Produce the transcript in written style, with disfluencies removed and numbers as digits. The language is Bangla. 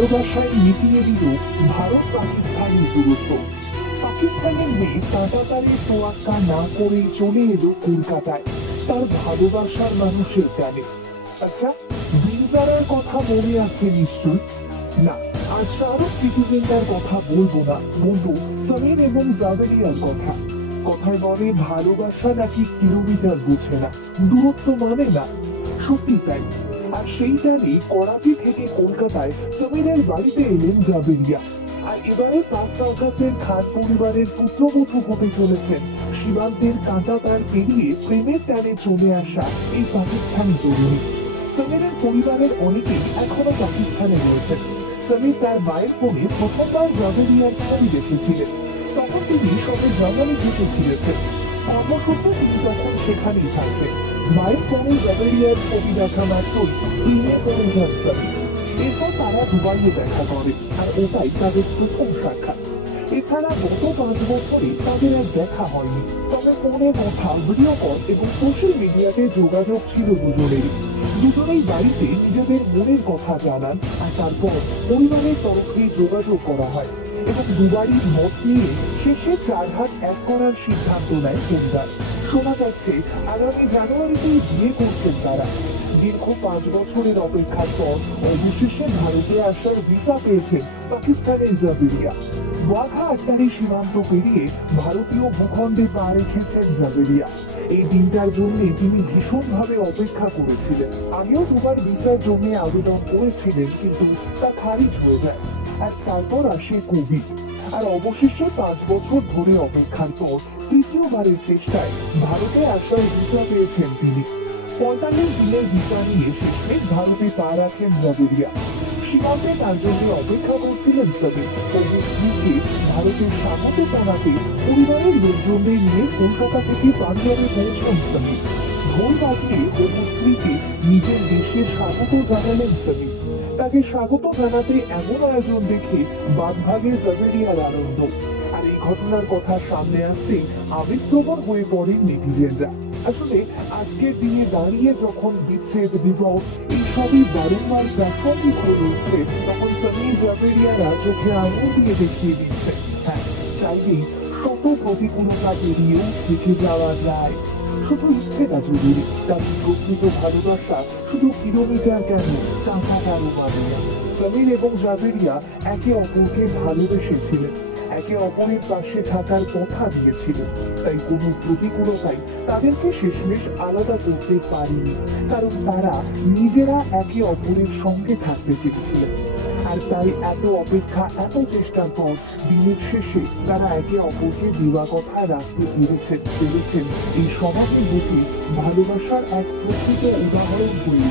ভালোবাসায় মিটিয়ে দিল ভারত পাকিস্তানের দূরত্ব। পাকিস্তানের মেয়ে কাঁটাতারের তোয়াক্কা না করে চলে এলো কলকাতায় তার ভালোবাসার মানুষের টানে। আচ্ছা, বিনজারার কথা মনে আছে নিশ্চয়? না, আজ শাহরুখ সিটিজেনটার কথা বলবো না, বলবো সমীর এবং জাভেরিয়ার কথা। কথায় বলে ভালোবাসা নাকি কিলোমিটার বুঝে না, দূরত্ব মানে না। সত্যি তাই। আর সেইটারই করাচি থেকে কলকাতায় সমীরের বাড়িতে এলেন জাভেরিয়া। আর এবারে পাক সার্কাসের খান পরিবারের পুত্রবধূ হতে চলেছেন সীমান্তের কাঁটা তার পেরিয়ে প্রেমের টানে চলে আসা এই পাকিস্তানি তরুণী। সমীরের পরিবারের অনেকেই এখনো পাকিস্তানে রয়েছেন। সমীর তার মায়ের ফোনে প্রথমবার জাভেরিয়ার ছবি দেখেছিলেন, তখন তিনি সবে জার্মানি থেকে ফিরেছেন। কর্মসূত্রে তিনি তখন সেখানেই থাকতেন। মায়ের ফোনে জাভেরিয়ার ছবি দেখা মাত্রই প্রেমে পড়ে যান সমীর। এরপর তারা দুবাইয়ে দেখা করে, আর ওটাই তাদের প্রথম সাক্ষাৎ। এছাড়া গত 5 বছরে তাদের আর দেখা হয়নি, তবে ফোনে কথা, ভিডিও কল এবং সোশ্যাল মিডিয়াতে যোগাযোগ ছিল দুজনেরই। দুজনেই বাড়িতে নিজেদের মনের কথা জানান, আর তারপর পরিবারের তরফে যোগাযোগ করা হয় এবং দুবারই মত নিয়ে শেষে 4 হাত এক করার সিদ্ধান্ত নেয় পরিবার। শোনা যাচ্ছে আগামী জানুয়ারিতেই বিয়ে করছেন তারা। দীর্ঘ 5 বছরের অপেক্ষার পর অবশেষে ভারতে আসার ভিসা পেয়েছেন পাকিস্তানের জাভেরিয়া। ওয়াঘা আটটারি সীমান্ত পেরিয়ে ভারতীয় ভূখণ্ডে পা রেখেছেন জাভেরিয়া। এই দিনটার জন্য তিনি ভীষণভাবে অপেক্ষা করেছিলেন। আগেও 2বার ভিসার জন্য আবেদন করেছিলেন, কিন্তু তা খারিজ হয়ে যায়। আর তারপর আসে কোভিড। আর অবশেষে 5 বছর ধরে অপেক্ষার পর তৃতীয়বারের চেষ্টায় ভারতে আসার ভিসা পেয়েছেন তিনি। 45 দিনের ভিসা নিয়ে শেষমেশ ভারতে পা রাখেন জাভেরিয়া। সীমান্তে তার জন্য অপেক্ষা করছিলেন সমীর। অবস্থাকে ভারতের স্বাগতে জানাতে পরিবারের লোকজনদের নিয়ে কলকাতা থেকে পাঞ্জাবে পৌঁছান সমীর। ঢোল বাজিয়ে অবস্থাকে নিজের দেশের স্বাগত জানালেন সমীর। তাকে স্বাগত জানাতে এমন আয়োজন দেখে বাদভাগে জাভেরিয়ার আনন্দ। আর এই ঘটনার কথা সামনে আসতে আবেগপ্রবণ হয়ে পড়েন নেটিজেনরা। আসলে আজকের দিনে দাঁড়িয়ে যখন বিচ্ছেদ, বিবাহ এইসবই বারংবার প্রাসঙ্গিক হয়ে উঠছে, তখন সমীর জাভেরিয়ারা চোখে আঙুল দিয়ে দেখিয়ে দিচ্ছে, হ্যাঁ, চাইলেই শত প্রতিকূলতা পেরিয়েও থেকে যাওয়া যায়। শুধু ইচ্ছেটা জরুরি। তার প্রকৃত ভালোবাসা শুধু কিলোমিটার কেন, টাকাটারও মানে না। সমীর এবং জাভেরিয়া একে অপরকে ভালোবেসেছিলেন, একে অপরের পাশে থাকার কথা দিয়েছিলেন। তাই কোনো প্রতিকূলতাই তাদেরকে শেষমেশ আলাদা করতে পারেনি, কারণ তারা নিজেরা একে অপরের সঙ্গে থাকতে চেয়েছিলেন। আর তাই এত অপেক্ষা, এত চেষ্টার পর দিনের শেষে তারা একে অপরকে দেওয়া কথা রাখতে পেরেছেন। এই সমাজের প্রতি ভালোবাসার এক প্রকৃত উদাহরণ হয়ে